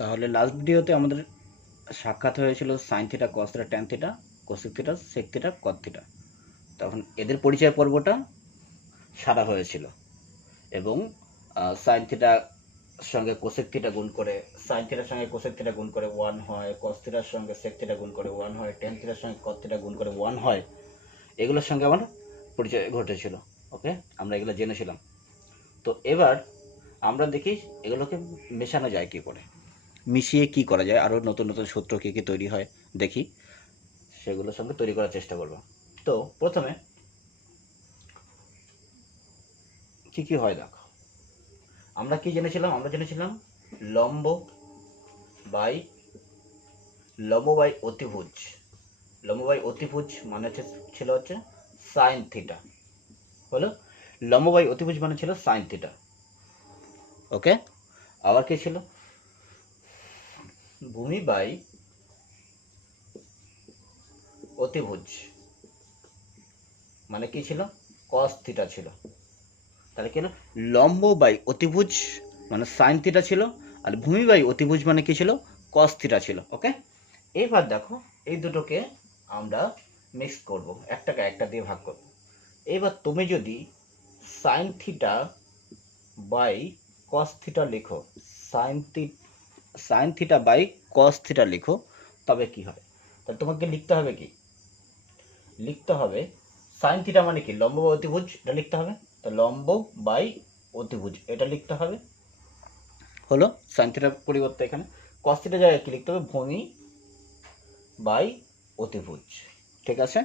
তাহলে লাস্ট ভিডিওতে আমাদের সাক্ষাৎ হয়েছিল sine theta, cos theta, tan theta, cosec theta, sec theta, cot theta. তখন এদের পরিচয় পর্বটা সারা হয়েছিল এবং সাইন থিটার সঙ্গে কোসেক থিটা গুণ করে, সাইন থিটার সঙ্গে কোসেক থিটা গুণ করে 1 হয়, কস থিটার সঙ্গে সেক থিটা গুণ করে 1 হয়, ট্যান থিটার সঙ্গে কট থিটা গুণ করে 1 হয়। এগুলোর সঙ্গে আমার পরিচয় ঘটেছিল। ওকে, আমরা এগুলো জেনেছিলাম। তো এবার আমরা দেখি এগুলোকে মেশানো যায় কী করে, মিশিয়ে কি করা যায়, আরও নতুন নতুন সূত্র কী কী তৈরি হয় দেখি, সেগুলোর সঙ্গে তৈরি করার চেষ্টা করব। তো প্রথমে কি কি হয় দেখো, আমরা কি জেনেছিলাম? আমরা জেনেছিলাম লম্ব বাই অতিভুজ। লম্ব বাই অতিভুজ মানে ছিল হচ্ছে সাইন থিটা। হলো লম্ব বাই অতিভুজ মানে ছিল সাইন থিটা। ওকে, আবার কি ছিল? ভূমি বাই অতিভুজ মানে কি ছিল? কস থিটা ছিল। তাহলে কি হলো? লম্ব বাই অতিভুজ মানে সাইন থিটা ছিল, আর ভূমি বাই অতিভুজ মানে কি ছিল? কস থিটা ছিল। ওকে, এবার দেখো এই দুটোকে আমরা মিক্স করব, একটাকে একটা দিয়ে ভাগ করব। এবার তুমি যদি sine theta by cos theta লিখো, sine theta by cos theta লিখো, তবে কি হবে? তাহলে তোমাকে লিখতে হবে কি? লিখতে হবে সাইন থিটা মানে কি? লম্ব বা অতিভুজ, এটা লিখতে হবে। তো লম্ব বাই অতিভুজ এটা লিখতে হবে। হলো সাইন থিটার পরিবর্তে এখানে কস থিটা জায়গায় কি লিখতে হবে? ভূমি বাই অতিভুজ। ঠিক আছে,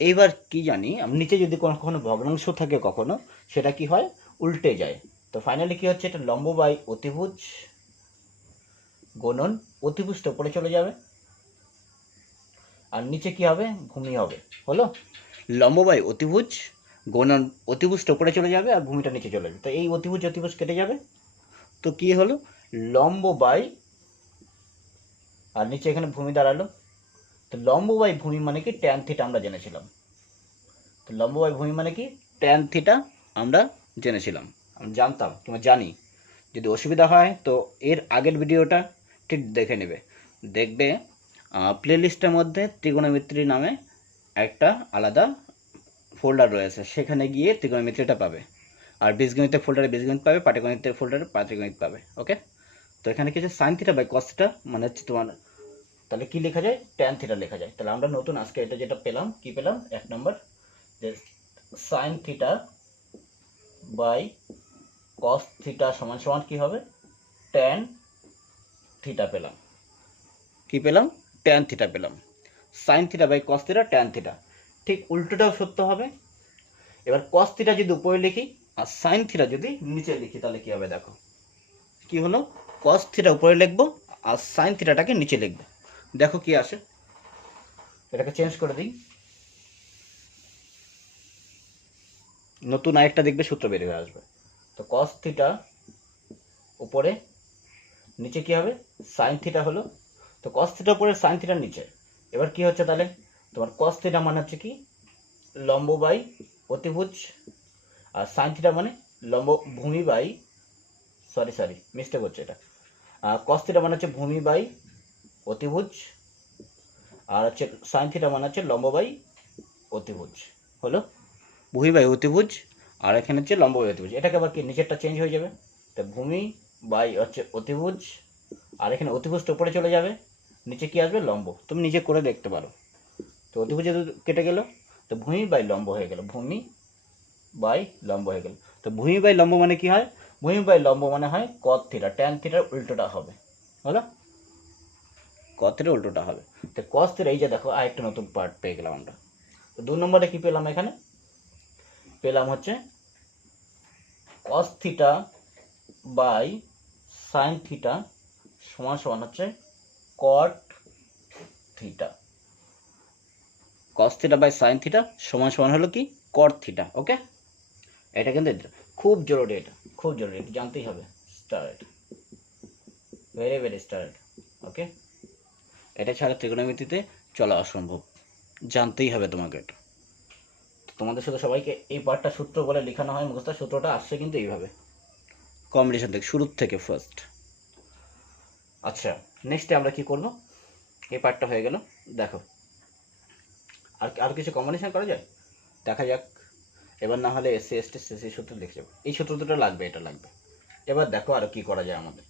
এইবার কি জানি আমি, নিচে যদি কখনো ভগ্নাংশ থাকে কখনো, সেটা কি হয়? উল্টে যায়। তো ফাইনালি কি হচ্ছে? এটা লম্ব বাই অতিভুজ গুণন অতিভুজটা উপরে চলে যাবে, আর নিচে কি হবে? ভূমি হবে। হলো লম্ব বাই অতিভুজ গুণন অতিভুজটা উপরে চলে যাবে আর ভূমিটা নিচে চলে যাবে। তো এই অতিভুজ অতিভুজ কেটে যাবে, তো কি হলো? লম্ব বাই, আর নিচে এখানে ভূমি দাঁড়ালো। তো লম্ব বাই ভূমি মানে কি? ট্যান থিটা আমরা জেনেছিলাম। তো লম্ব বাই ভূমি মানে কি? ট্যান থিটা আমরা জেনেছিলাম, আমি জানতাম কিংবা জানি। যদি অসুবিধা হয় তো এর আগের ভিডিওটা ঠিক দেখে নেবে, দেখবে প্লেলিস্টের মধ্যে ত্রিগোণমিত্রি নামে একটা আলাদা ফোল্ডার রয়েছে, সেখানে গিয়ে ত্রিগোণমিত্রিটা পাবে। আর বীজগণিতের ফোল্ডারে বীজগণিত পাবে, পাটিগণিতের ফোল্ডারে পাটিগণিত পাবে। ওকে, তো এখানে কি হচ্ছে? Sine theta by cos theta মানে হচ্ছে তোমার, তাহলে কি লেখা যায়? ট্যান থিটা লেখা যায়। তাহলে আমরা নতুন আজকে এটা যেটা পেলাম, কি পেলাম? 1 নম্বর যে sine theta by cos theta সমান সমান কি হবে? ট্যান থিটা পেলাম। কি পেলাম? ট্যান থিটা পেলাম। Sine theta by cos theta tan theta. ঠিক উল্টোটাও সত্য হবে। এবার কস থিটা যদি উপরে লিখি আর সাইন থিটা যদি নিচে লিখি, তাহলে কি হবে দেখো। কি হলো? কস থিটা উপরে লিখবো আর সাইন থিটাটাকে নিচে লিখবো। দেখো কি আসে। এটাকে চেঞ্জ করে দিই, নতুন আরেকটা দেখবে সূত্র বের হয়ে আসবে। তো কস থিটা উপরে, নিচে কি হবে? সাইন থিটা হলো। তো কস থিটা উপরে, সাইন থিটার নিচে। এবার কি হচ্ছে তাহলে? তোমার কস থিটা মানে হচ্ছে কি? লম্ব বাই অতিভুজ, আর সাইন থিটা মানে লম্ব ভূমি বাই, সরি মিস্টেক হচ্ছে এটা। কস থিটা মানে হচ্ছে ভূমি বাই অতিভুজ, আর হচ্ছে সাইন থিটা মানে হচ্ছে লম্ব বাই অতিভুজ। হলো ভূমি বাই অতিভুজ, আর এখানে হচ্ছে লম্ব বাই অতিভুজ। এটাকে আবার কি নিচেরটা চেঞ্জ হয়ে যাবে, তো ভূমি বাই হচ্ছে অতিভুজ, আর এখানে অতিভুজটা উপরে চলে যাবে, নিচে কি আসবে? লম্ব। তুমি নিজে করে দেখতে পারো। তো অতিভুজ কেটে গেল, তো ভূমি বাই লম্ব হয়ে গেল, ভূমি বাই লম্ব হয়ে গেল। তো ভূমি বাই লম্ব মানে কি হয়? ভূমি বাই লম্ব মানে হয় কট থিটা, ট্যান থিটার উল্টোটা হবে। হলো কট থিটার উল্টোটা হবে। তো কস থিটা, এই যে দেখো আরেকটা নতুন পার্ট পেয়ে গেলাম আমরা। তো 2 নম্বরে কি পেলাম? এখানে পেলাম হচ্ছে cos theta by sine theta সমান সমান হচ্ছে cot theta. Cos theta by sine theta সমান সমান হলো কি? কট থিটা। ওকে, এটা কিন্তু খুব জরুরি, এটা খুব জরুরি, এটা জানতেই হবে। Start, very very start. Okay, এটা ছাড়া ত্রিকোণমিতিতে চলা অসম্ভব, জানতেই হবে তোমাকে এটা। তোমাদের সাথে সবাইকে এই পার্টটা সূত্র বলে লেখানো হয় মুখস্থ। সূত্রটা আসছে কিন্তু এইভাবে কম্বিনেশন থেকে, শুরুর থেকে ফার্স্ট। আচ্ছা, নেক্সটে আমরা কি করব, এই পার্টটা হয়ে গেল। দেখো আর আর কিছু কম্বিনেশন করা যায়, দেখা যাক। এবার না হলে এসসি এসটি সিসি সূত্র লিখে যাবো, এই সূত্র দুটো লাগবে, এটা লাগবে। এবার দেখো আরো কি করা যায় আমাদের।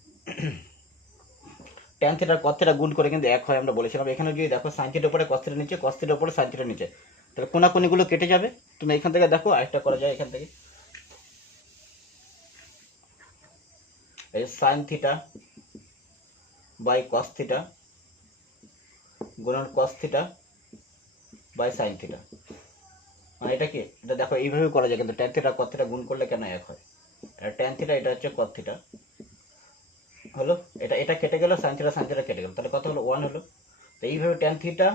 ট্যান থিটা কস থিটা গুণ করে কিন্তু এক হয়, আমরা বলেছিলাম। এখানে যদি দেখো সাইন থিটার উপরে কস থিটার নিচে, কস থিটার উপরে সাইন থিটার নিচে, তাহলে কোনাকুনিগুলো কেটে যাবে। তুমি এখান থেকে দেখো আরেকটা করা যায়, এখান থেকে এই sine theta by cos theta গুণন cos theta by sine theta, মানে এটা কি, এটা দেখো এইভাবে করা যায় কিন্তু। ট্যান থিটা কস থিটা গুণ করলে কেন এক হয়, এটা ট্যান থিটা, এটা হচ্ছে কস থিটা হলো, এটা এটা কেটে গেল, সাইন থিটা কেটে গেল, তাহলে কত হলো 1 হলো। তো এইভাবে ট্যান থিটা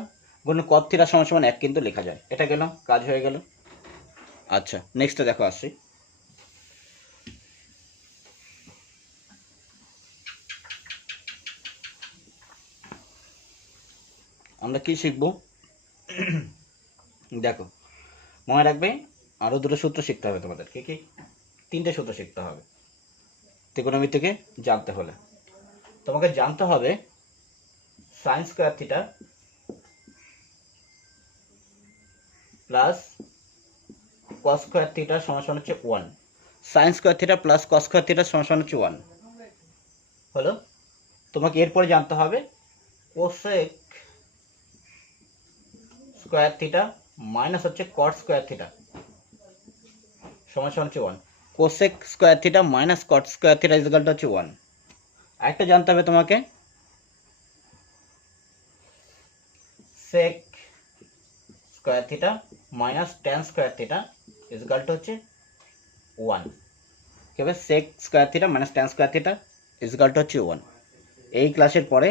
গুণ কস থিটা সমান সমান 1 কিন্তু লেখা যায়। এটা গেল, কাজ হয়ে গেল। আচ্ছা, নেক্সটে দেখো আসছি। আমরা কি শিখব, দেখো মনে রাখবে আরো দুটো সূত্র শিখতে হবে তোমাদের। কি কি? 3টে সূত্র শিখতে হবে ত্রিকোণমিতিকে জানতে হলে। তোমাকে জানতে হবে sign square theta plus cos square theta সমান সমান হচ্ছে 1। Sign square theta plus cos square theta সমান সমান হচ্ছে 1 হলো। তোমাকে এরপরে জানতে হবে কোসেক স্কোয়ার থিটা মাইনাস হচ্ছে কট স্কোয়ার থিটা সমান সমান হচ্ছে 1। Cosec square theta minus cot square theta equal to হচ্ছে 1। আরেকটা জানতে হবে তোমাকে, sec square theta minus tan square theta equal to হচ্ছে 1। কি হবে? Sec square theta minus tan square theta equal to হচ্ছে 1। এই ক্লাসের পরে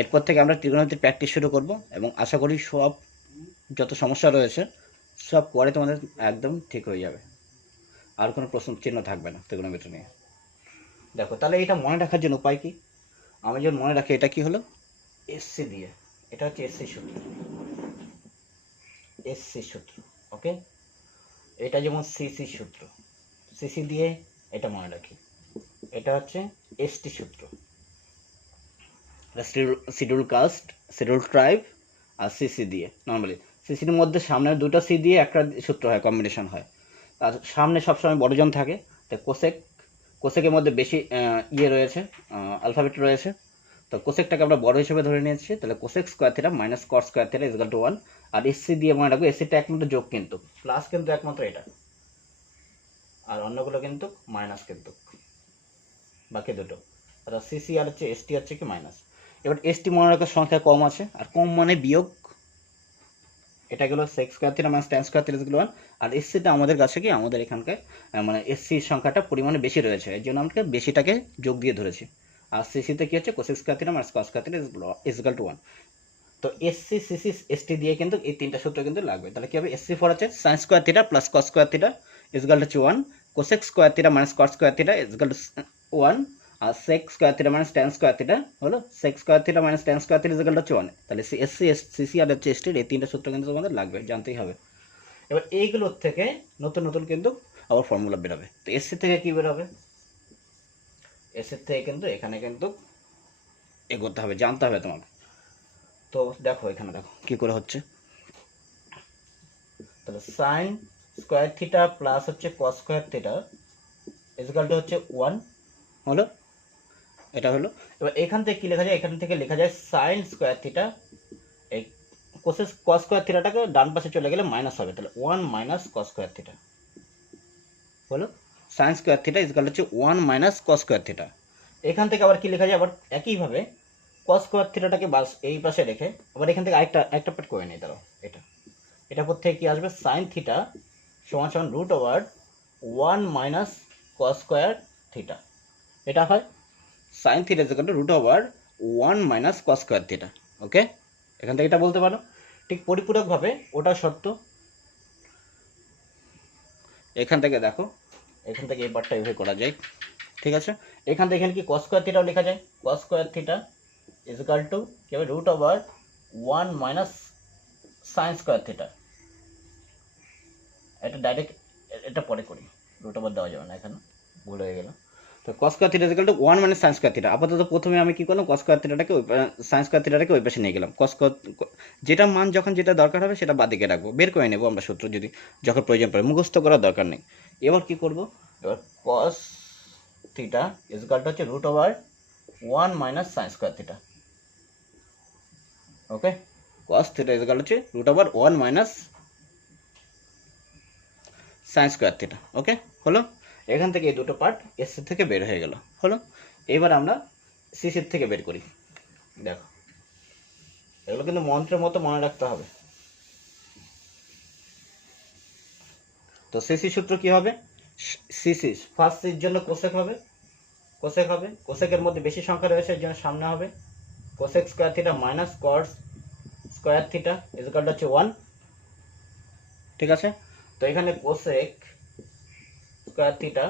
এরপর থেকে আমরা ত্রিকোণমিতির প্র্যাকটিস শুরু করব, এবং আশা করি সব যত সমস্যা রয়েছে সব পরে তোমাদের একদম ঠিক হয়ে যাবে, আর কোনো প্রশ্ন চিহ্ন থাকবে না ত্রিকোণমিতি নিয়ে। দেখো তাহলে এটা মনে রাখার জন্য উপায় কি, আমি যেমন মনে রাখি, এটা কি হলো এসসি দিয়ে, এটা হচ্ছে এসসি সূত্র, এসসি সূত্র। ওকে, এটা যেমন সিসি সূত্র, সিসি দিয়ে এটা মনে রাখি। এটা হচ্ছে এসটি সূত্র, শিডিউল কাস্ট, শিডিউল ট্রাইব আর সিসি দিয়ে। নর্মালি সিসির মধ্যে সামনের দুটো সি দিয়ে একটা সূত্র হয়, কম্বিনেশন হয়। আর সামনে সবসময় বড়জন থাকে, তো কোসেক, কোসেকের মধ্যে বেশি ইয়ে রয়েছে, অ্যালফাবেট রয়েছে। তো কোসেকটাকে আমরা বড় হিসেবে ধরে নিয়েছি, তাহলে cosec square theta minus cot square theta equal to 1। আর এসসি দিয়ে মনে রাখবো, এসসিটা একমাত্র যোগ কিন্তু, প্লাস কিন্তু একমাত্র এটা, আর অন্যগুলো কিন্তু মাইনাস কিন্তু, বাকি দুটো। আর সিসি আর হচ্ছে এসটি হচ্ছে কি মাইনাস। এবার এসটি মনে রাখার সংখ্যা কম আছে, আর কম মানে বিয়োগ, এটা গেলো sex square theta minus tan square theta equal 1। আর এসসিটা আমাদের কাছে কি, আমাদের এখানকার মানে এসসির সংখ্যাটা পরিমাণে বেশি রয়েছে, এর জন্য আমাকে বেশিটাকে যোগ দিয়ে ধরেছি। আর সিসিতে কি হচ্ছে, cosec square theta minus cos square theta equal to 1। তো এসসি সিসি এসটি দিয়ে কিন্তু এই তিনটা সূত্র কিন্তু লাগবে। তাহলে কি হবে, এসসি ফর হচ্ছে sine square theta plus cos square theta equal to 1, cosec square theta minus cot square theta equal to 1, আর sec square theta minus tan square theta হলো sec square theta minus tan square theta equal to 1। তাহলে SC CC আর হচ্ছে এসটির এই তিনটা সূত্র কিন্তু তোমাদের লাগবে, জানতেই হবে। এবার এইগুলোর থেকে নতুন নতুন কিন্তু আবার ফর্মুলা বেরোবে। তো এসসি থেকে কি বেরোবে, এসসি থেকে কিন্তু এখানে কিন্তু এগোতে হবে, জানতে হবে তোমাকে। তো দেখো এখানে দেখো কি করে হচ্ছে, তাহলে সাইন স্কোয়ার থিটা প্লাস হচ্ছে কস স্কোয়ার থিটা ইকুয়াল টু হচ্ছে 1 হলো, এটা হলো। এবার এখান থেকে কি লেখা যায়, এখান থেকে লেখা যায় সাইন স্কোয়ার থিটা, এই কোসেস কস স্কোয়ার থিটাটাকে ডান পাশে চলে গেলে মাইনাস হবে, তাহলে 1 মাইনাস কস স্কোয়ার থিটা হলো। সাইন স্কোয়ার থিটা ইকুয়াল হচ্ছে 1 মাইনাস কস স্কোয়ার থিটা। এখান থেকে আবার কি লেখা যায়, আবার একইভাবে কস স্কোয়ার থিটাটাকে বাস এই পাশে রেখে আবার এখান থেকে আরেকটা পার্ট করে নিই। দাঁড়াও, এটা পর থেকে কি আসবে, সাইন থিটা সমান সমান root over 1 minus cos square theta. এটা হয় sine theta equal to root over 1 minus cos square theta. Okay, এখান থেকে এটা বলতে পারো। ঠিক পরিপূরকভাবে ওটা শর্ত। এখান থেকে দেখো, এখান থেকে এই পার্টটা এইভাবে করা যায়, ঠিক আছে। এখান থেকে এখানে কি কস স্কোয়ার থিটাও লেখা যায়, cos square theta equal to কি হবে, root over 1 minus sine square theta. এটা ডাইরেক্ট, এটা পরে করি, রুট ওভার দেওয়া যাবে না, এখানে ভুল হয়ে গেল। তো cos square theta equal to 1 minus sin square theta. আপাতত প্রথমে আমি কি করলাম, cos স্কয়ার থিটাটাকে sin স্কয়ার থিটাটাকে ওই পাশে নিয়ে গেলাম। যেটা মান যখন যেটা দরকার হবে সেটা বাদিকে রাখবো, বের করে নেব আমরা সূত্র যদি যখন প্রয়োজন পড়ে, মুখস্থ করার দরকার নেই। এবার কি করব, এবার cos থিটা ইকুয়াল টু হচ্ছে root over 1 minus sin square theta. Okay, cos theta equal হচ্ছে root over 1 minus sin square theta. Okay, হলো। এখান থেকে এই দুটো পার্ট এসসি থেকে বের হয়ে গেল, হলো। এবার আমরা সিসির থেকে বের করি। দেখো, এগুলো কিন্তু মন্ত্রের মতো মনে রাখতে হবে। তো সিসি সূত্র কি হবে, সিসি ফার্স্ট সির জন্য কোসেক হবে, কোসেকের মধ্যে বেশি সংখ্যা রয়েছে এর জন্য সামনে হবে cosec square theta minus cos square theta equal to হচ্ছে 1। ঠিক আছে, তো এখানে কোসেক স্কয়ার থিটা,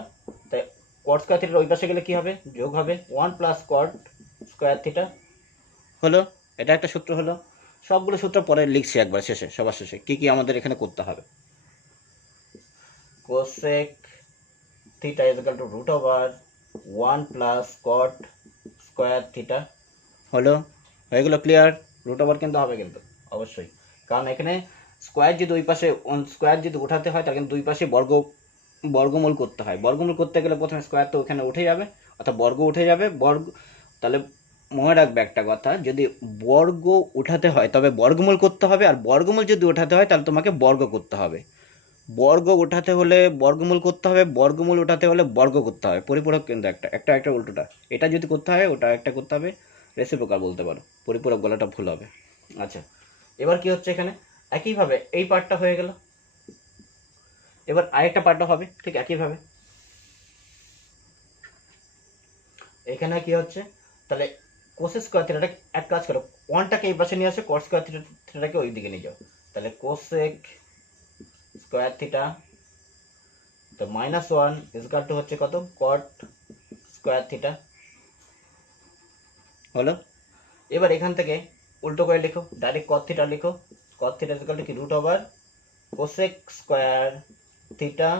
তাই কট স্কয়ার থিটার ওই পাশে গেলে কি হবে, যোগ হবে 1 প্লাস কট স্কয়ার থিটা। হলো, এটা একটা সূত্র হলো। সবগুলো সূত্র পরে লিখছি একবার শেষে, সবার শেষে কি কি আমাদের এখানে করতে হবে। Cosec theta equal to root over 1 plus cot square theta. হলো, হয়ে গেল ক্লিয়ার। রুট ওভার কিন্তু হবে কিন্তু অবশ্যই, কারণ এখানে স্কোয়ার যদি ওই পাশে স্কোয়ার যদি উঠাতে হয় তাহলে কিন্তু দুই পাশে বর্গমূল করতে হয়। বর্গমূল করতে গেলে প্রথমে স্কোয়ার তো ওখানে উঠে যাবে, অর্থাৎ বর্গ উঠে যাবে। তাহলে মনে রাখবে একটা কথা, যদি বর্গ উঠাতে হয় তবে বর্গমূল করতে হবে, আর বর্গমূল যদি উঠাতে হয় তাহলে তোমাকে বর্গ করতে হবে। বর্গ উঠাতে হলে বর্গমূল করতে হবে, বর্গমূল উঠাতে হলে বর্গ করতে হবে। পরিপূরক কিন্তু একটা উল্টোটা, এটা যদি করতে হয় ওটা একটা করতে হবে, রেসিপ্রোকাল বলতে পারো, পরিপূরক বলাটা ভুল হবে। আচ্ছা, এবার কি হচ্ছে এখানে, একইভাবে এই পার্টটা হয়ে গেল, এবার আরেকটা পার্টটা হবে ঠিক একইভাবে। এখানে কি হচ্ছে, তাহলে কোসেক স্কয়ার থিটাটা এক কাজ করো, ওয়ানটাকে এই পাশে নিয়ে আসে, কট স্কয়ার থিটাটাকে ওই দিকে নিয়ে যাও। তাহলে কোসেক স্কয়ার থিটা তো মাইনাস 1 ইকুয়াল টু হচ্ছে কত, কট স্কয়ার থিটা। হলো, এবার এখান থেকে উল্টো করে লিখো, ডাইরেক্ট কট থিটা লিখো। কট থিটা ইকুয়াল টু কি, root over cosec square theta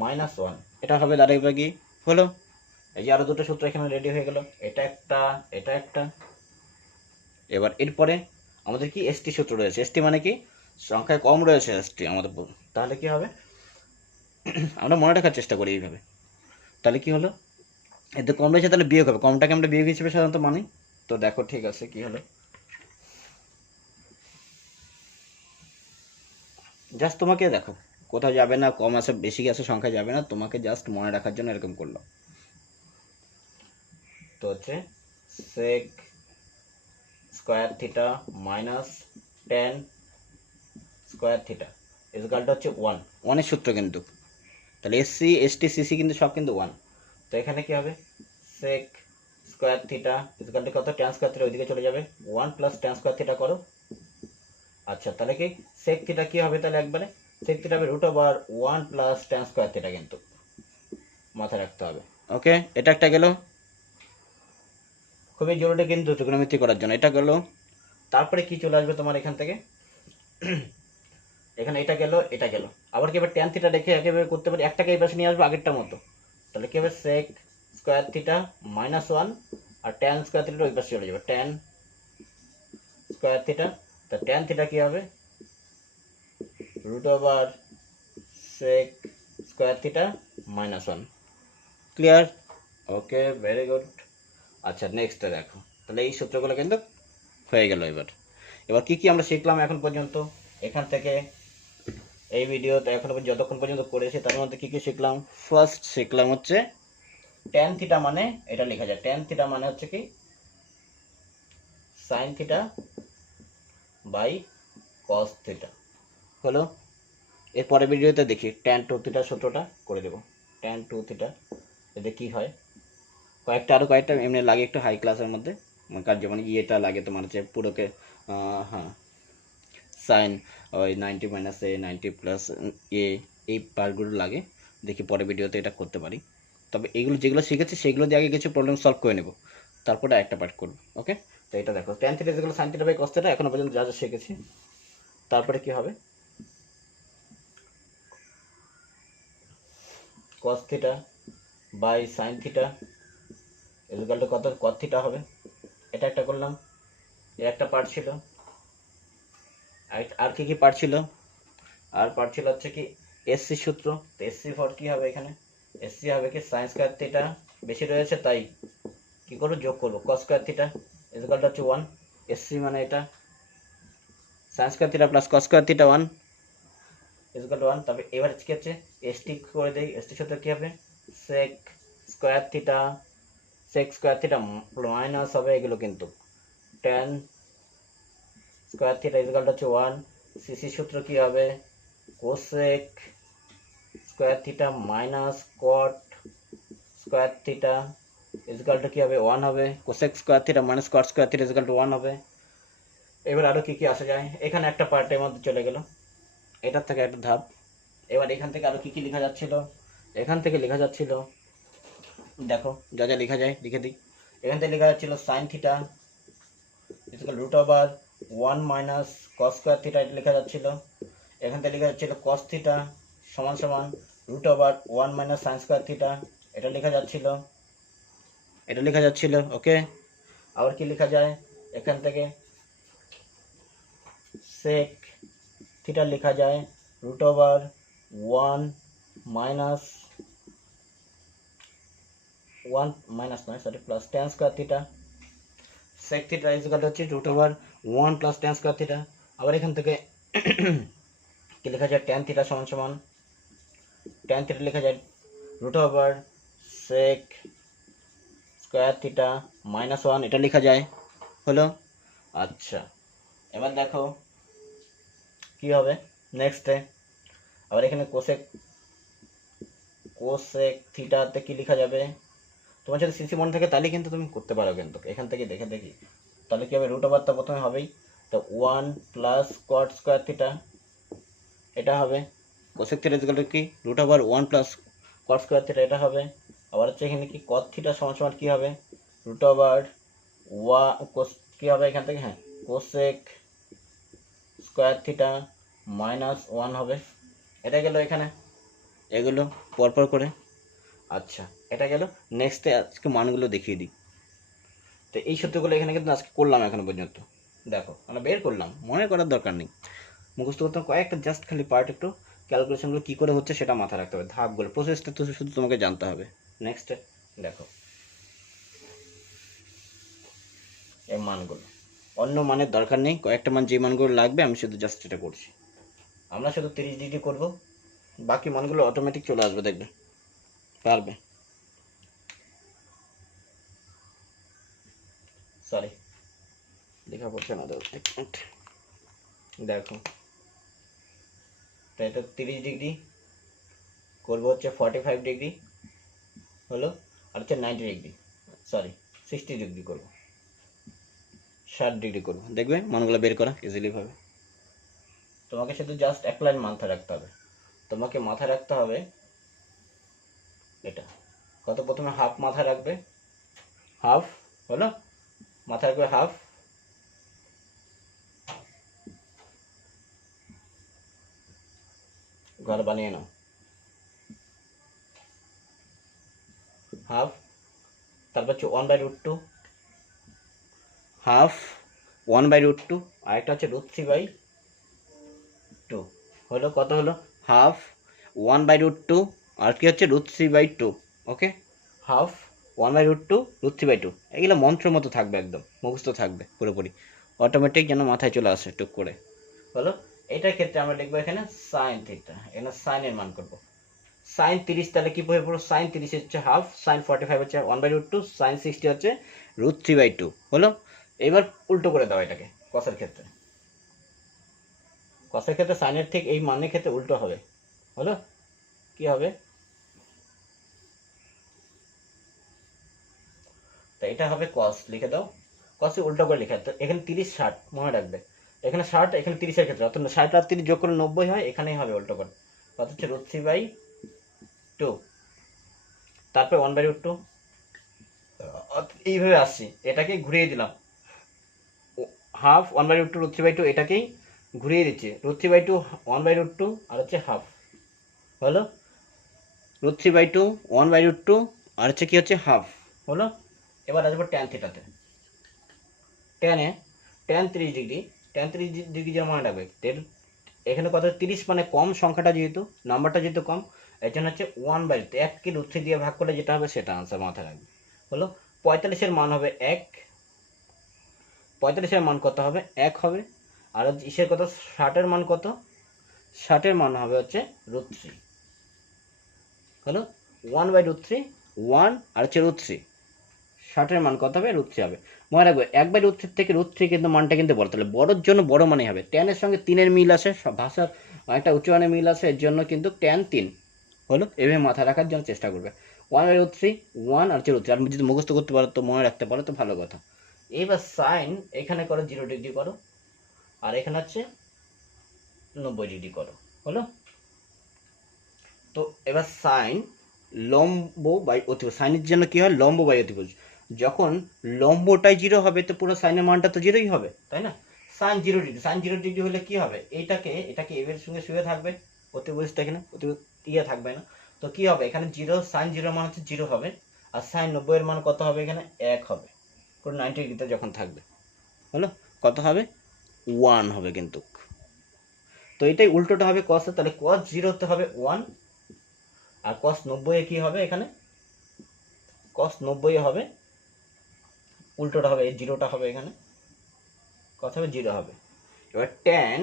minus 1, এটা হবে দাঁড়াবে কি, হলো। এই যে আরো দুটো সূত্র এখানে রেডি হয়ে গেল, এটা একটা, এটা একটা। এবার এরপরে আমাদের কি এসটি সূত্র রয়েছে, এসটি মানে কি, সংখ্যায় কম রয়েছে এসটি আমাদের, তাহলে কি হবে আমরা মনে রাখার চেষ্টা করি এইভাবে। তাহলে কি হলো, এতে কম রয়েছে তাহলে বিয়োগ হবে, কমটাকে আমরা বিয়োগ হিসেবে সাধারণত মানি। তো দেখো ঠিক আছে কি হলো, জাস্ট তোমাকে দেখো কোথাও যাবে না, কম আছে বেশি আছে সংখ্যা যাবে না, তোমাকে জাস্ট মনে রাখার জন্য এরকম করলাম। তো হচ্ছে sec square theta minus tan square theta ইকুয়ালটা হচ্ছে 1, 1-এর সূত্র কিন্তু। তাহলে এসসি এসটি সিসি কিন্তু সব কিন্তু 1। তো এখানে কি হবে, সেক স্কয়ার থিটা ইকুয়ালটা কত, ট্যান স্কয়ার থিটা ওইদিকে চলে যাবে, 1 প্লাস ট্যান স্কয়ার থিটা করো। আচ্ছা, তাহলে কি সেক থিটা কি হবে, তাহলে একবারে সেক থিটা হবে root over 1 plus tan square theta, কিন্তু মাথায় রাখতে হবে। ওকে, এটা একটা গেল, খুবই জরুরি কিন্তু ত্রিকোণমিতি করার জন্য এটা গেল। তারপরে কি চলে আসবে তোমার এখান থেকে, এখানে এটা গেল, এটা গেল। আবার কি এবার ট্যান থিটা রেখে একেবারে করতে পারি, একটাকে এই পাশে নিয়ে আসবো আগেরটার মতো। তাহলে কি হবে, সেক স্কয়ার থিটা মাইনাস 1 আর ট্যান স্কয়ার থিটা ওই পাশে চলে যাবে, ট্যান স্কয়ার থিটা। তা ট্যান থিটা কি হবে, root over sec square theta minus 1। Clear? Okay, very good. আচ্ছা, নেক্সটে দেখো, তাহলে এই সূত্রগুলো কিন্তু হয়ে গেল। এবার এবার কি কি আমরা শিখলাম এখন পর্যন্ত এখান থেকে, এই ভিডিওতে এখন যতক্ষণ পর্যন্ত করেছি তার মধ্যে কি কি শিখলাম। ফার্স্ট শিখলাম হচ্ছে ট্যান থিটা মানে, এটা লেখা যায় ট্যান থিটা মানে হচ্ছে কি sine theta by cos theta. হলো, এর পরের ভিডিওতে দেখি ট্যান টু থিটা সূত্রটা করে দেবো, ট্যান টু থিটা এতে কি হয়। আরও কয়েকটা এমনি লাগে একটু হাই ক্লাসের মধ্যে, কার যেমন ইয়েটা লাগে তোমার হচ্ছে পুরোকে, হ্যাঁ সাইন ওই 90 মাইনাস এ 90 প্লাস এ, এই পার্টগুলো লাগে। দেখি পরের ভিডিওতে এটা করতে পারি। তবে এগুলো যেগুলো শিখেছি সেগুলো দিয়ে আগে কিছু প্রবলেম সলভ করে নেব, তারপরে একটা পার্ট করবো। ওকে, তো এটা দেখো ট্যান থিটা যেগুলো sine theta by cos theta এখনো পর্যন্ত যা যা শিখেছি। তারপরে কি হবে, cos theta by sine theta equal to কত কস থিটা হবে। এটা একটা করলাম, এর একটা পার্ট ছিল। আর কি কি পার্ট ছিল? আর পার্ট ছিল হচ্ছে কি এসসি সূত্র। তো এসসি ফর কি হবে এখানে? এসসি হবে কি সাইন স্কয়ার থিটা বেশি রয়েছে তাই কি করবো, যোগ করবো কস স্কয়ার থিটা ইকুয়াল টু হচ্ছে 1। এসসি মানে এটা sign square theta plus cos square theta 1 equal to 1। তারপরে এবার কি হচ্ছে এসটি করে দেই। এসটি সূত্র কি হবে sec square theta, sec square theta minus হবে এগুলো কিন্তু tan square theta equal to হচ্ছে 1। সিসি সূত্র কি হবে cosec square theta minus cot square theta equal to কি হবে 1 হবে। Cosec square theta minus cot square theta equal to 1 হবে। এবার আরো কি কি আসা যায়, এখানে একটা পার্টের মধ্যে চলে গেল, এটার থেকে একটা ধাপ। এবার এখান থেকে আরো কি কি লেখা যাচ্ছিল, এখান থেকে লেখা যাচ্ছিল দেখো যা যা লেখা যায় লিখে দিই। এখান থেকে লেখা যাচ্ছিল sine theta equal root over 1 minus cos square theta, এটা লেখা যাচ্ছিল। এখান থেকে লেখা যাচ্ছিল কস থিটা সমান সমান root over 1 minus sine square theta, এটা লেখা যাচ্ছিল, এটা লেখা যাচ্ছিল। ওকে, আবার কি লেখা যায় এখান থেকে সেক থিটা লেখা যায় রুট ওভার 1 মাইনাস 1 মাইনাস নয় sorry plus tan square theta. Sec theta equal হচ্ছে root over 1 plus tan square theta. আবার এখান থেকে কি লেখা যায় tan থিটা সমান সমান tan থিটা লেখা যায় root over sec square theta minus 1, এটা লেখা যায় হলো। আচ্ছা এবার দেখো কি হবে নেক্সটে। আবার এখানে কোসেক কোসেক থিটাতে কি লেখা যাবে, তোমার যদি সিসি মনে থাকে তাহলে কিন্তু তুমি করতে পারো, কিন্তু এখান থেকে দেখে দেখি তাহলে কি হবে রুট ওভারটা প্রথমে হবেই, তো 1 প্লাস কট স্কয়ার থিটা এটা হবে। কোসেক থিটা ইকুয়াল টু কি root over 1 plus cot square theta এটা হবে। আবার হচ্ছে এখানে কি কট থিটা সমান সমান কি হবে রুট ওভার কোস কি হবে এখান থেকে, হ্যাঁ কোসেক স্কয়ার থিটা মাইনাস 1 হবে। এটা গেল এখানে এগুলো পরপর করে। আচ্ছা এটা গেল, নেক্সটে আজকে মানগুলো দেখিয়ে দিই। তো এই সূত্রগুলো এখানে কিন্তু আজকে করলাম এখনো পর্যন্ত, দেখো আমরা বের করলাম, মনে করার দরকার নেই, মুখস্থ করতে কয়েকটা জাস্ট খালি পার্ট একটু ক্যালকুলেশনগুলো কী করে হচ্ছে সেটা মাথায় রাখতে হবে, ধাপগুলো প্রসেসটা তো শুধু তোমাকে জানতে হবে। নেক্সট দেখো এই মানগুলো, অন্য মানের দরকার নেই, কয়েকটা মান যে মানগুলো লাগবে আমি শুধু জাস্ট এটা করছি। আমরা শুধু 30 ডিগ্রি করব, বাকি মানগুলো অটোমেটিক চলে আসবে, দেখবে পারবে। সরি লেখা পড়ছে না, দেখো তো এটা 30 ডিগ্রি করবো হচ্ছে 45 ডিগ্রি হলো, আর হচ্ছে 90 ডিগ্রি সরি 60 ডিগ্রি করবো, 60 ডিগ্রি করবো, দেখবে মানগুলো বের করা ইজিলি ভাবে। তোমাকে শুধু জাস্ট এক লাইন মাথায় রাখতে হবে, তোমাকে মাথায় রাখতে হবে এটা কত, প্রথমে হাফ মাথায় রাখবে, হাফ হলো মাথায় রাখবে হাফ, ঘর বানিয়ে নাও হাফ, তারপর হচ্ছে 1/√2 হাফ 1/√2, আরেকটা হচ্ছে √3/2 হলো, কত হলো হাফ 1/√2 আর কি হচ্ছে √3/2। ওকে হাফ 1/√2 √3/2, এগুলো মন্ত্রের মতো থাকবে, একদম মুখস্থ থাকবে পুরোপুরি, অটোমেটিক যেন মাথায় চলে আসে টুক করে হলো। এটার ক্ষেত্রে আমরা লিখবো এখানে সাইন থিটা, এখানে সাইনের মান করবো সাইন 30, তাহলে কি হয়ে পড়ো সাইন 30 হচ্ছে হাফ, সাইন 45 হচ্ছে 1/√2, সাইন 60 হচ্ছে √3/2 হলো। এবার উল্টো করে দাও এটাকে কসের ক্ষেত্রে, কসের ক্ষেত্রে সাইনের ঠিক এই মানের ক্ষেত্রে উল্টো হবে হলো, কি হবে তা এটা হবে কস, লিখে দাও কসে উল্টো করে লিখে, তো এখানে 30 60 মনে রাখবে, এখানে 60 এখানে 30 এর ক্ষেত্রে অর্থাৎ 60 আর 30 যোগ করলে 90 হয়, এখানেই হবে উল্টো করে, কত হচ্ছে √3/2, তারপর 1/√2 এইভাবে আসছি, এটাকে ঘুরিয়ে দিলাম হাফ 1/√2 √3/2, এটাকেই ঘুরিয়ে দিচ্ছি √3/2 1/√2 আর হচ্ছে হাফ হলো √3/2 1/√2 আর হচ্ছে কি হচ্ছে হাফ হলো। এবার আসবো ট্যান থিটাতে। ট্যানে ট্যান 30 ডিগ্রি, ট্যান 30 ডিগ্রি যেন মনে রাখবে, এখানে কত 30 মানে কম, সংখ্যাটা যেহেতু নাম্বারটা যেহেতু কম, এর জন্য হচ্ছে 1/, 1কে √3 দিয়ে ভাগ করলে যেটা হবে সেটা আনসার মাথায় রাখবে হলো। 45-এর মান হবে 1, 45-এর মান কত হবে 1 হবে। আর ইসের কত 60-এর মান কত, 60-এর মান হবে হচ্ছে √3 হলো। 1/√3, 1 আর হচ্ছে √3, 60-এর মান কত হবে √3 হবে। মনে রাখবে 1/√3 থেকে √3 কিন্তু মানটা কিন্তু বড়, তাহলে বড়োর জন্য বড় মানে হবে। ট্যানের সঙ্গে 3-এর মিল আছে, সব ভাষার একটা উচ্চারণের মিল আছে, এর জন্য কিন্তু ট্যান 3 হলো। এভাবে মাথায় রাখার জন্য চেষ্টা করবে। 1/√3, 1 আর হচ্ছে √3, আর যদি মুখস্থ করতে পারো তো মনে রাখতে পারো তো ভালো কথা। এবার সাইন এখানে করো 0 ডিগ্রি করো, আর এখানে হচ্ছে 90 ডিগ্রি করো হলো। তো এবার সাইন লম্ব বাই অতিভুজ, সাইনের জন্য কি হয় লম্ব বাই অতিভুজ, যখন লম্বটাই 0 হবে তো পুরো সাইনের মানটা তো 0ই হবে, তাই না? সাইন 0 ডিগ্রি, সাইন 0 ডিগ্রি হলে কি হবে, এটাকে এর সঙ্গে শুয়ে থাকবে, অতিভুজটা এখানে অতিভুজ থাকবে না, তো কি হবে এখানে 0, সাইন 0 মান হচ্ছে 0 হবে, আর সাইন 90-এর মান কত হবে এখানে 1 হবে, পুরো 90 ডিগ্রিতে যখন থাকবে হলো, কত হবে 1 হবে কিন্তু। তো এটাই উল্টোটা হবে কসে, তাহলে cos 0-তে হবে 1, আর cos 90-এ কি হবে এখানে, cos 90-এ হবে উল্টোটা হবে, এই 0টা হবে এখানে, কত হবে 0 হবে। এবার ট্যান,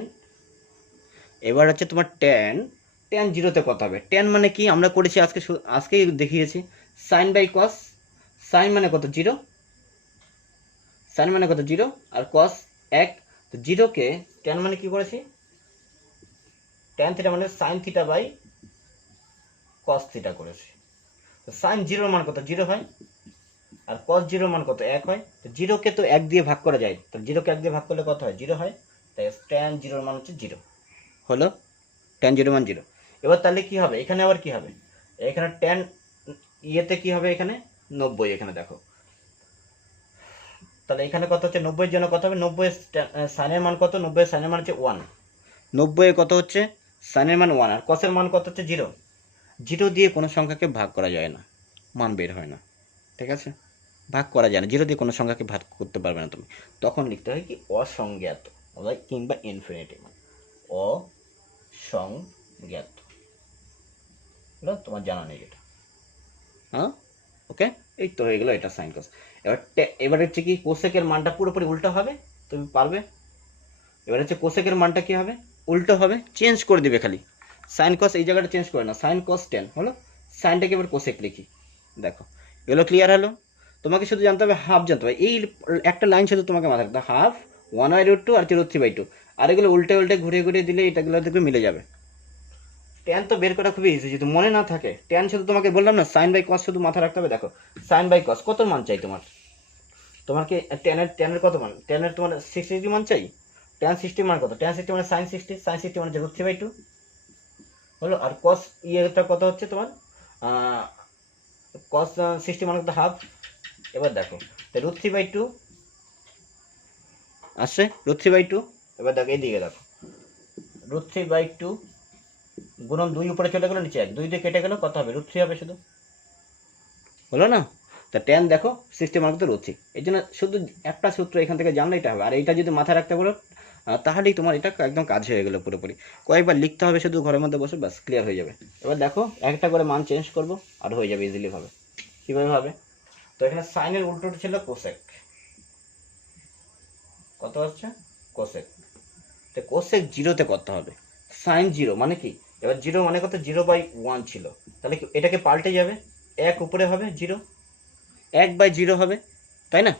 এবার হচ্ছে তোমার ট্যান 0-তে কত হবে, ট্যান মানে কি আমরা করেছি আজকেই দেখিয়েছি, সাইন বাই কস, সাইন মানে কত 0, সাইন মানে কত 0, আর কস 1, তো 0কে ট্যান মানে কি করেছি, ট্যান থিটা মানে sine theta by cos theta করেছি। তো সাইন 0-এর মান কত 0 হয়, আর cos 0-এর মান কত 1 হয়, তো 0কে তো 1 দিয়ে ভাগ করা যায়, তো 0কে 1 দিয়ে ভাগ করলে কত হয় 0 হয়, তাই tan 0-এর মান হচ্ছে 0 হলো, tan 0-এর মান 0। এবার তাহলে কি হবে এখানে, আবার কি হবে এখানে tan ইয়েতে কি হবে এখানে 90, এখানে দেখো তাহলে এখানে কত হচ্ছে 90-এর জন্য কত হবে, 90 সাইনের মান কত, 90 সাইনের মান হচ্ছে 1, 90 কত হচ্ছে সাইনের মান 1, আর কসের মান কত হচ্ছে 0, 0 দিয়ে কোনো সংখ্যাকে ভাগ করা যায় না, মান বের হয় না, ঠিক আছে, ভাগ করা যায় না, 0 দিয়ে কোনো সংখ্যাকে ভাগ করতে পারবে না তুমি, তখন লিখতে হয় কি অসংজ্ঞাত কিংবা ইনফিনিটি, অসংজ্ঞাত, তোমার জানা নেই এটা, হ্যাঁ ওকে, এই তো হয়ে গেল এটা সাইন কস। এবার হচ্ছে কি কোসেকের মানটা পুরোপুরি উল্টো হবে, তুমি পারবে। এবার হচ্ছে কোসেকের মানটা কি হবে উল্টো হবে, চেঞ্জ করে দিবে খালি, সাইন কস এই জায়গাটা চেঞ্জ করে না, সাইন কস 10 হলো, সাইনটাকে এবার কোসেক লিখি, দেখো এগুলো ক্লিয়ার হলো। তোমাকে শুধু জানতে হবে হাফ, জানতে হবে এই একটা লাইন শুধু তোমাকে মাথায় রাখতে, হাফ 1/√2 আর 3/2, আর এগুলো উল্টে উল্টে ঘুরে ঘুরে দিলে এটাগুলো দেখবে মিলে যাবে। ট্যান তো বের করা খুবই ইজি, যদি মনে না থাকে ট্যান শুধু তোমাকে বললাম না, সাইন বাই কস শুধু মাথায় রাখতে হবে। দেখো সাইন বাই কস কত মান চাই তোমাকে ট্যানের কত মান, ট্যানের তোমার 60 মান চাই, ট্যান 60 মান কত, ট্যান 60 মানে সাইন 60, সাইন 60 মানে √3/2 হলো, আর কস ইয়েটা কত হচ্ছে তোমার কস 60 মানে কত হাফ। এবার দেখো √3/2 আসছে, √3/2, এবার দেখো এইদিকে দেখো √3/2 গুণন 2 উপরে চলে গেল, নিচে 1, 2 দিয়ে কেটে গেল, কত হবে √3 হবে শুধু, হলো না? তা ট্যান দেখো 60 মান কত √3, এই জন্য শুধু একটা সূত্র এখান থেকে জানলে এটা হবে, আর এইটা যদি মাথায় রাখতে পারো তাহলেই তোমার এটা একদম কাজ হয়ে গেলো পুরোপুরি, কয়েকবার লিখতে হবে শুধু ঘরের মধ্যে বসে, বাস ক্লিয়ার হয়ে যাবে। এবার দেখো একটা করে মান চেঞ্জ করবো আর হয়ে যাবে ইজিলি ভাবে, কীভাবে হবে, তো এখানে সাইনের উল্টোটা ছিল কোসেক, কত হচ্ছে কোসেক, তো কোসেক 0-তে কত হবে, সাইন 0 মানে কি, এবার 0 মানে কত 0/1 ছিল, তাহলে এটাকে পাল্টে যাবে, 1 উপরে হবে 0, 1/0 হবে, তাই না,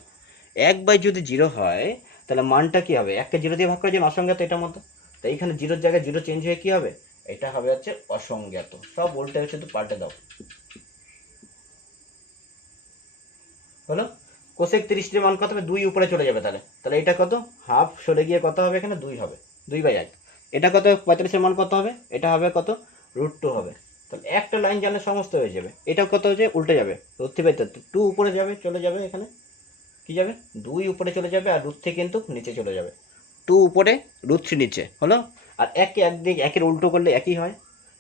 1/, যদি 0 হয় তাহলে মানটা কি হবে, 1কে 0 দিয়ে ভাগ করে যেন অসংজ্ঞাত এটার মতো, তো এইখানে 0-র জায়গায় 0 চেঞ্জ হয়ে কি হবে, এটা হবে হচ্ছে অসংজ্ঞাত, সব উল্টে শুধু পাল্টে দাও হলো। কোসেক 30-এর মান কত হবে, 2 উপরে চলে যাবে, তাহলে তাহলে এটা কত হাফ সরে গিয়ে কত হবে এখানে 2 হবে, 2/1, এটা কত 45-এর মান কত হবে, এটা হবে কত √2 হবে, তাহলে একটা লাইন জানলে সমস্ত হয়ে যাবে, এটা কত হচ্ছে উল্টে যাবে, √3/2 2 উপরে যাবে চলে যাবে, এখানে কি যাবে 2 উপরে চলে যাবে, আর √3 কিন্তু নিচে চলে যাবে, 2 উপরে √3 নিচে হলো, আর এককে একদিক একের উল্টো করলে একই হয়,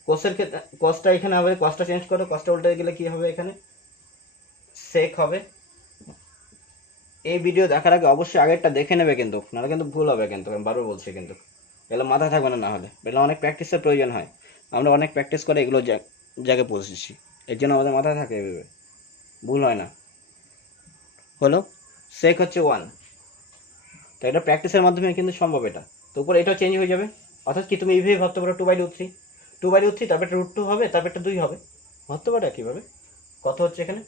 কোসের ক্ষেত্রে কসটা এখানে হবে, কসটা চেঞ্জ করো, কসটা উল্টে গেলে কি হবে এখানে সেক হবে। এই ভিডিও দেখার আগে অবশ্যই আগেরটা দেখে নেবে কিন্তু, নাহলে কিন্তু ভুল হবে কিন্তু, আমি বারবার বলছি কিন্তু, এগুলো মাথায় থাকবে না, না হলে এগুলো অনেক প্র্যাকটিসের প্রয়োজন হয়। আমরা অনেক প্র্যাকটিস করে এগুলো জায়গায় পৌঁছেছি, এর জন্য আমাদের মাথায় থাকে, এভাবে ভুল হয় না। হলো সেক হচ্ছে 1, তো এটা প্র্যাকটিসের মাধ্যমে কিন্তু সম্ভব এটা। তো উপরে এটাও চেঞ্জ হয়ে যাবে, অর্থাৎ কি তুমি এইভাবে ভাবতে পারো 2/3, 2/3, তারপর একটা √2 হবে, তারপর একটা 2 হবে, ভাবতে পারো কীভাবে। কত হচ্ছে এখানে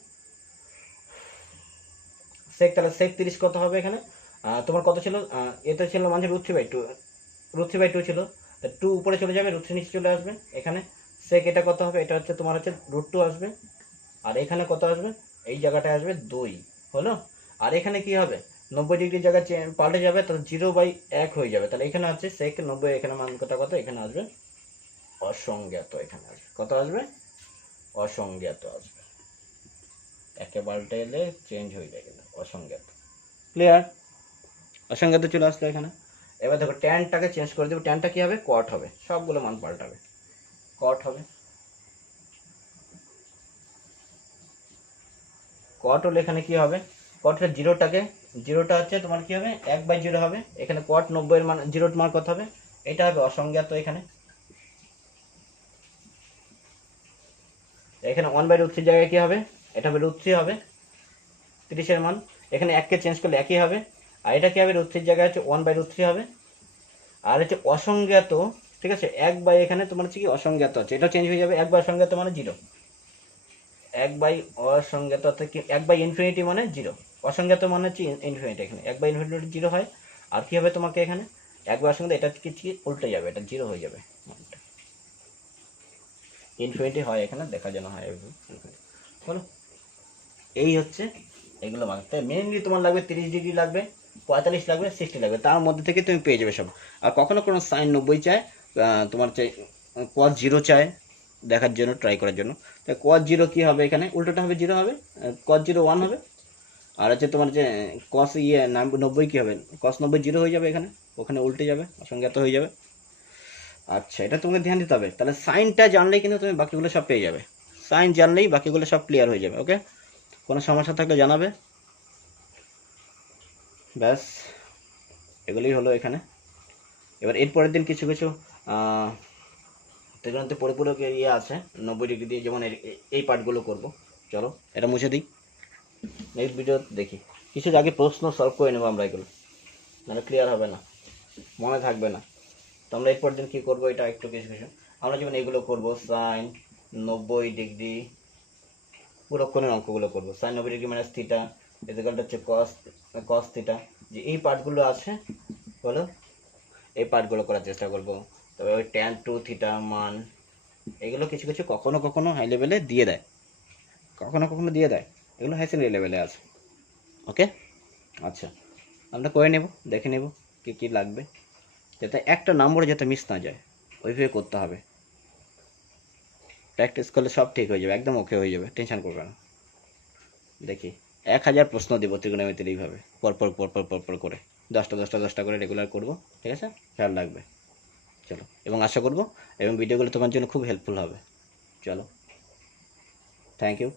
সেক, তাহলে সেক 30 কত হবে এখানে, তোমার কত ছিল, এতে ছিল মানে √3/2, √3/2 ছিল, তা 2 উপরে চলে যাবে, √3 নিচে চলে আসবে এখানে। সেক এটা কত হবে, এটা হচ্ছে তোমার হচ্ছে √2 আসবে, আর এখানে কত আসবে, এই জায়গাটায় আসবে 2, হলো। আর এখানে কি হবে, 90 ডিগ্রি জায়গায় পাল্টে যাবে, তাহলে 0/1 হয়ে যাবে, তাহলে এখানে আছে সেক 90, এখানে মান কত কত, এখানে আসবে অসংজ্ঞাত, এখানে আসবে কত আসবে, অসংজ্ঞাত আসবে। একে পাল্টে এলে চেঞ্জ হয়ে যায় কিন্তু, অসংজ্ঞাত। ক্লিয়ার, অসংজ্ঞাত চলে আসলো এখানে। এবার দেখো ট্যানটাকে চেঞ্জ করে দেবো, ট্যানটা কি হবে, কট হবে, সবগুলো মান পাল্টাবে, কট হবে। কট হলে এখানে কি হবে, কটের জিরোটা হচ্ছে তোমার কি হবে 1/0 হবে, এখানে কট 90 এর মান, জিরোর মান কত হবে, এটা হবে অসংজ্ঞাত এখানে। এখানে 1/√3 জায়গায় কি হবে, এটা হবে √3 হবে 30 এর মান, এখানে 1কে চেঞ্জ করলে একই হবে, আর এটা কি হবে, √3 জায়গায় হচ্ছে 1/√3 হবে। আর হচ্ছে অসংজ্ঞাত, ঠিক আছে, 1/, এখানে তোমার হচ্ছে কি অসংজ্ঞাত আছে, এটা চেঞ্জ হয়ে যাবে, 1/, অসংজ্ঞাত মানে 0, 1/, অসংজ্ঞাত থেকে 1/∞ মানে 0, অসংজ্ঞাত মানে হচ্ছে ইনফিনিটি, এখানে 1/∞ 0 হয়। আর কি হবে তোমাকে এখানে 1/, অসংজ্ঞাত, এটা কি উল্টে যাবে, এটা 0 হয়ে যাবে, ইনফিনিটি হয় এখানে, দেখা যেন হয় বলো। এই হচ্ছে এগুলো মানতে মেনলি তোমার লাগবে 30 ডিগ্রি লাগবে, 45 লাগবে, 60 লাগবে, তার মধ্যে থেকে তুমি পেয়ে যাবে সব। আর কখনো কোনো সাইন 90 চায়, তোমার চাই cos 0 চায় দেখার জন্য, ট্রাই করার জন্য, তাই cos 0 কি হবে, এখানে উল্টোটা হবে 0 হবে, cos 0 1 হবে। আর হচ্ছে তোমার যে cos 90 কি হবে, cos 90 0 হয়ে যাবে এখানে, ওখানে উল্টে যাবে, অসংজ্ঞাত হয়ে যাবে। আচ্ছা, এটা তোমাকে ধ্যান দিতে হবে, তাহলে সাইনটা জানলেই কিন্তু তুমি বাকিগুলো সব পেয়ে যাবে, সাইন জানলেই বাকিগুলো সব ক্লিয়ার হয়ে যাবে। ওকে, কোনো সমস্যা থাকলে জানাবে। ব্যাস, এগুলোই হলো এখানে। এবার এর পরের দিন কিছু কিছু তেজন্তে পরিপূরক ইয়ে আছে 90 ডিগ্রি দিয়ে, যেমন এই পার্টগুলো করব। চলো এটা মুছে দিই, নেক্সট ভিডিও দেখি। কিছু আগে প্রশ্ন সলভ করে নেবো আমরা, এগুলো মানে ক্লিয়ার হবে না, মনে থাকবে না। তো আমরা এরপর দিন কী করবো, এটা একটু কিছু কিছু আমরা যেমন এগুলো করবো, সাইন 90 ডিগ্রি পুরক্ষণের অঙ্কগুলো করবো, সাইন 90 ডিগ্রি মাইনাস থিটা এদিকালটা হচ্ছে কস থিটা, যে এই পার্টগুলো আছে বলো, এই পার্টগুলো করার চেষ্টা করবো। তবে ওই ট্যান 2 থিটা মান, এগুলো কিছু কিছু কখনো কখনো হাই লেভেলে দিয়ে দেয়, কখনো কখনো দিয়ে দেয়, এগুলো হাই সেকেন্ডারি লেভেলে আছে। ওকে, আচ্ছা, আমরা করে নেব, দেখে নেব কী কী লাগবে, যাতে একটা নম্বরে যাতে মিস না যায়, ওইভাবে করতে হবে। প্র্যাকটিস করলে সব ঠিক হয়ে যাবে, একদম ওকে হয়ে যাবে, টেনশন করবে না। দেখি 1000 প্রশ্ন দেবো ত্রিকোণমিতির এইভাবে পরপর পরপর পরপর করে, 10টা করে রেগুলার করবো, ঠিক আছে, খেয়াল রাখবে। চলো, এবং আশা করবো এবং ভিডিওগুলো তোমার জন্য খুব হেল্পফুল হবে। চলো, থ্যাংক ইউ।